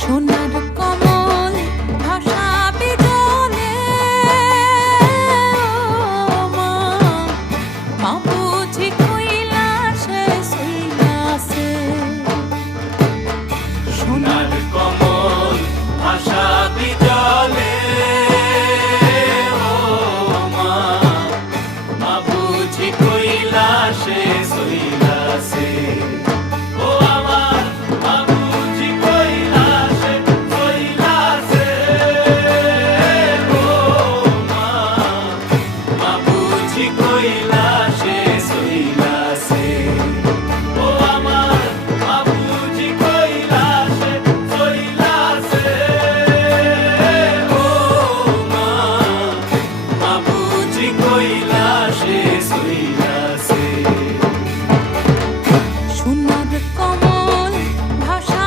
সোনার কমল ভাসাবে জলে, মা মা বুঝি কৈলাসে শুইয়াছে। সোনার কমল